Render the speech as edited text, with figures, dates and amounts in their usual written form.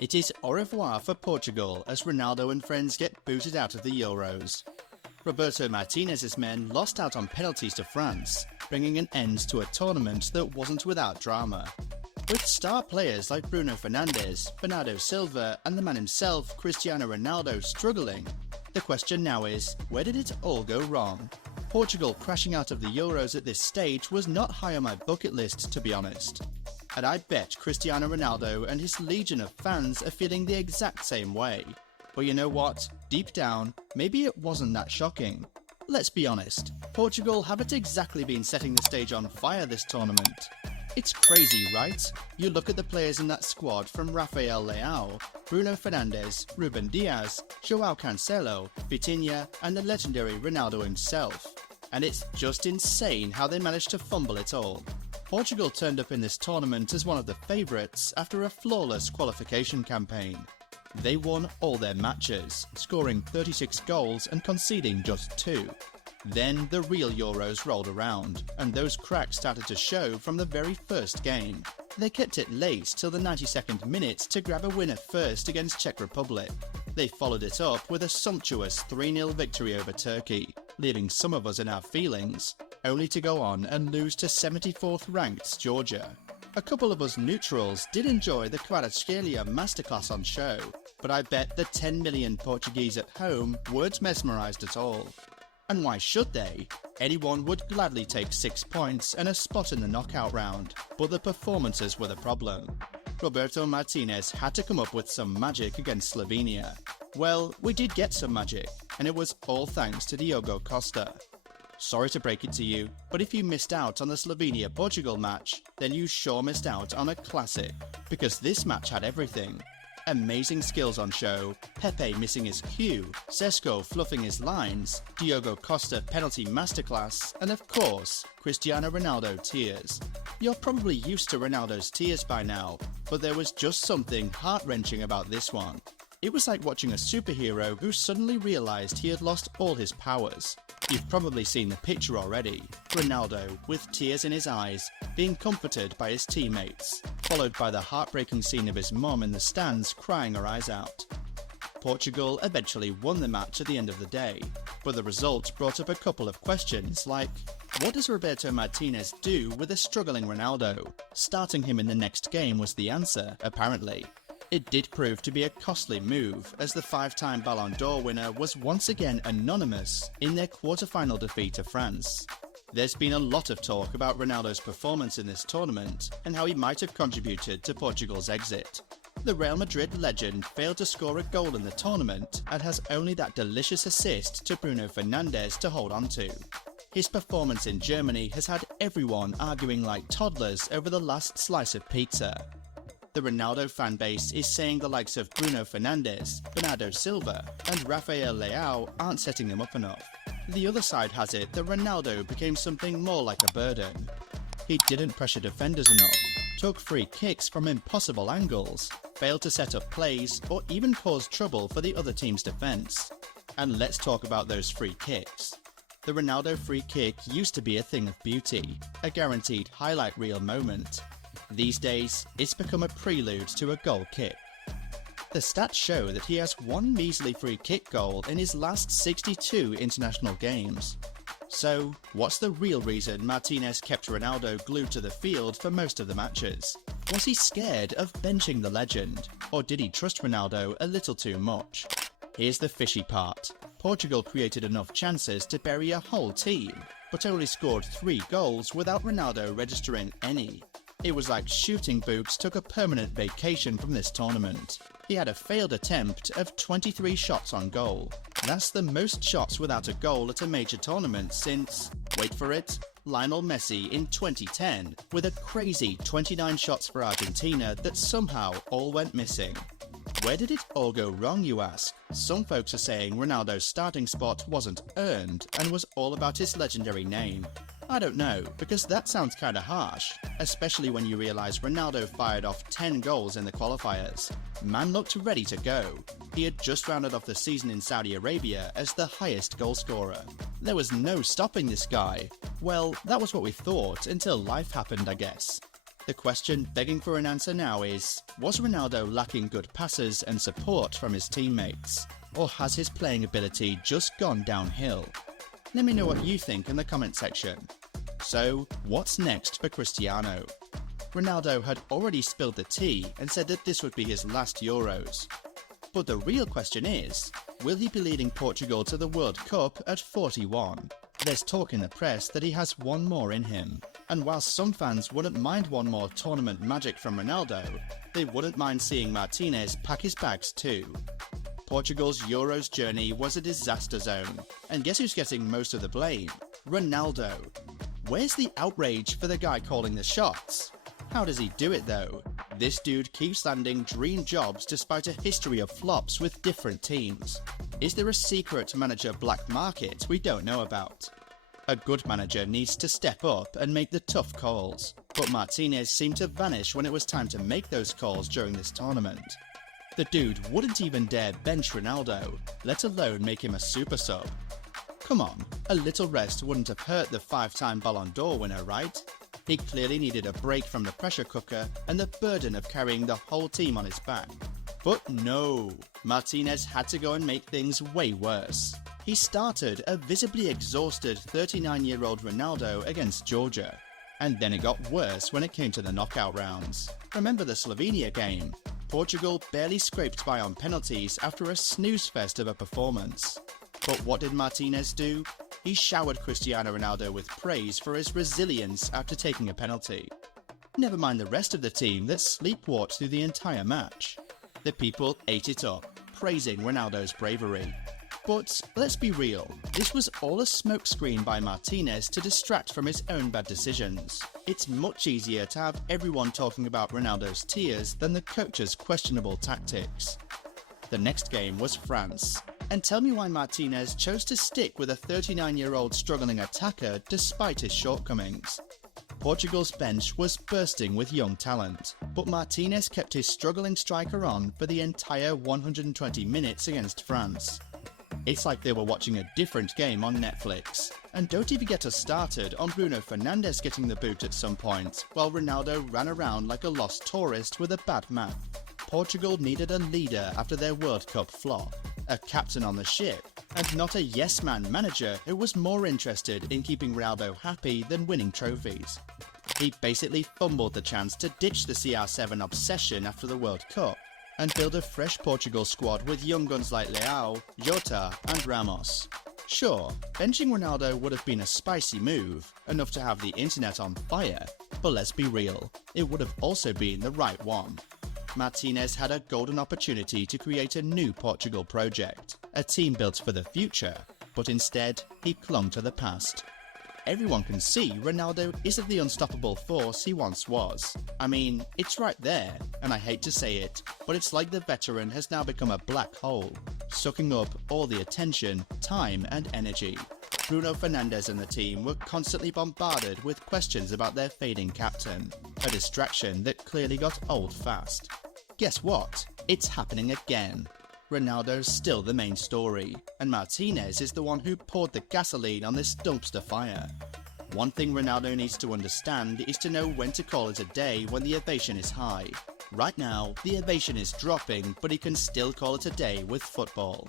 It is au revoir for Portugal as Ronaldo and friends get booted out of the Euros. Roberto Martinez's men lost out on penalties to France, bringing an end to a tournament that wasn't without drama. With star players like Bruno Fernandes, Bernardo Silva and the man himself, Cristiano Ronaldo, struggling, the question now is, where did it all go wrong? Portugal crashing out of the Euros at this stage was not high on my bucket list, to be honest. And I bet Cristiano Ronaldo and his legion of fans are feeling the exact same way. But you know what? Deep down, maybe it wasn't that shocking. Let's be honest, Portugal haven't exactly been setting the stage on fire this tournament. It's crazy, right? You look at the players in that squad from Rafael Leao, Bruno Fernandes, Ruben Dias, João Cancelo, Vitinha and the legendary Ronaldo himself. And it's just insane how they managed to fumble it all. Portugal turned up in this tournament as one of the favourites after a flawless qualification campaign. They won all their matches, scoring 36 goals and conceding just 2. Then the real Euros rolled around, and those cracks started to show from the very first game. They kept it laced till the 92nd minute to grab a win at first against Czech Republic. They followed it up with a sumptuous 3-0 victory over Turkey, leaving some of us in our feelings, only to go on and lose to 74th ranked Georgia. A couple of us neutrals did enjoy the Kvaratskhelia masterclass on show, but I bet the 10 million Portuguese at home weren't mesmerised at all. And why should they? Anyone would gladly take 6 points and a spot in the knockout round, but the performances were the problem. Roberto Martinez had to come up with some magic against Slovenia. Well, we did get some magic, and it was all thanks to Diogo Costa. Sorry to break it to you, but if you missed out on the Slovenia-Portugal match, then you sure missed out on a classic, because this match had everything. Amazing skills on show, Pepe missing his cue, Sesko fluffing his lines, Diogo Costa penalty masterclass, and of course, Cristiano Ronaldo tears. You're probably used to Ronaldo's tears by now, but there was just something heart-wrenching about this one. It was like watching a superhero who suddenly realised he had lost all his powers. You've probably seen the picture already. Ronaldo, with tears in his eyes, being comforted by his teammates, followed by the heartbreaking scene of his mum in the stands crying her eyes out. Portugal eventually won the match at the end of the day, but the result brought up a couple of questions like, what does Roberto Martinez do with a struggling Ronaldo? Starting him in the next game was the answer, apparently. It did prove to be a costly move, as the 5-time Ballon d'Or winner was once again anonymous in their quarter-final defeat to France. There's been a lot of talk about Ronaldo's performance in this tournament and how he might have contributed to Portugal's exit. The Real Madrid legend failed to score a goal in the tournament and has only that delicious assist to Bruno Fernandes to hold on to. His performance in Germany has had everyone arguing like toddlers over the last slice of pizza. The Ronaldo fanbase is saying the likes of Bruno Fernandes, Bernardo Silva and Rafael Leao aren't setting them up enough. The other side has it that Ronaldo became something more like a burden. He didn't pressure defenders enough, took free kicks from impossible angles, failed to set up plays or even caused trouble for the other team's defence. And let's talk about those free kicks. The Ronaldo free kick used to be a thing of beauty, a guaranteed highlight reel moment. These days, it's become a prelude to a goal kick. The stats show that he has one measly free kick goal in his last 62 international games. So, what's the real reason Martinez kept Ronaldo glued to the field for most of the matches? Was he scared of benching the legend, or did he trust Ronaldo a little too much? Here's the fishy part. Portugal created enough chances to bury a whole team, but only scored 3 goals without Ronaldo registering any. It was like shooting boots took a permanent vacation from this tournament. He had a failed attempt of 23 shots on goal. That's the most shots without a goal at a major tournament since, wait for it, Lionel Messi in 2010, with a crazy 29 shots for Argentina that somehow all went missing. Where did it all go wrong, you ask? Some folks are saying Ronaldo's starting spot wasn't earned and was all about his legendary name. I don't know, because that sounds kinda harsh, especially when you realise Ronaldo fired off 10 goals in the qualifiers. Man looked ready to go. He had just rounded off the season in Saudi Arabia as the highest goalscorer. There was no stopping this guy. Well, that was what we thought until life happened, I guess. The question begging for an answer now is, was Ronaldo lacking good passes and support from his teammates? Or has his playing ability just gone downhill? Let me know what you think in the comment section. So, what's next for Cristiano? Ronaldo had already spilled the tea and said that this would be his last Euros. But the real question is, will he be leading Portugal to the World Cup at 41? There's talk in the press that he has one more in him. And while some fans wouldn't mind one more tournament magic from Ronaldo, they wouldn't mind seeing Martinez pack his bags too. Portugal's Euros journey was a disaster zone, and guess who's getting most of the blame? Ronaldo. Where's the outrage for the guy calling the shots? How does he do it though? This dude keeps landing dream jobs despite a history of flops with different teams. Is there a secret manager black market we don't know about? A good manager needs to step up and make the tough calls, but Martinez seemed to vanish when it was time to make those calls during this tournament. The dude wouldn't even dare bench Ronaldo, let alone make him a super sub. Come on, a little rest wouldn't have hurt the 5-time Ballon d'Or winner, right? He clearly needed a break from the pressure cooker and the burden of carrying the whole team on his back. But no, Martinez had to go and make things way worse. He started a visibly exhausted 39-year-old Ronaldo against Georgia. And then it got worse when it came to the knockout rounds. Remember the Slovenia game? Portugal barely scraped by on penalties after a snooze fest of a performance. But what did Martinez do? He showered Cristiano Ronaldo with praise for his resilience after taking a penalty. Never mind the rest of the team that sleepwalked through the entire match. The people ate it up, praising Ronaldo's bravery. But let's be real, this was all a smokescreen by Martinez to distract from his own bad decisions. It's much easier to have everyone talking about Ronaldo's tears than the coach's questionable tactics. The next game was France. And tell me why Martinez chose to stick with a 39-year-old struggling attacker despite his shortcomings. Portugal's bench was bursting with young talent, but Martinez kept his struggling striker on for the entire 120 minutes against France. It's like they were watching a different game on Netflix. And don't even get us started on Bruno Fernandes getting the boot at some point, while Ronaldo ran around like a lost tourist with a bad map. Portugal needed a leader after their World Cup flop, a captain on the ship, and not a yes-man manager who was more interested in keeping Ronaldo happy than winning trophies. He basically fumbled the chance to ditch the CR7 obsession after the World Cup and build a fresh Portugal squad with young guns like Leao, Jota and Ramos. Sure, benching Ronaldo would have been a spicy move, enough to have the internet on fire, but let's be real, it would have also been the right one. Martinez had a golden opportunity to create a new Portugal project, a team built for the future, but instead he clung to the past. Everyone can see Ronaldo isn't the unstoppable force he once was. I mean, it's right there, and I hate to say it, but it's like the veteran has now become a black hole, sucking up all the attention, time and energy. Bruno Fernandes and the team were constantly bombarded with questions about their fading captain, a distraction that clearly got old fast. Guess what? It's happening again. Ronaldo's still the main story, and Martinez is the one who poured the gasoline on this dumpster fire. One thing Ronaldo needs to understand is to know when to call it a day when the ovation is high. Right now, the ovation is dropping, but he can still call it a day with football.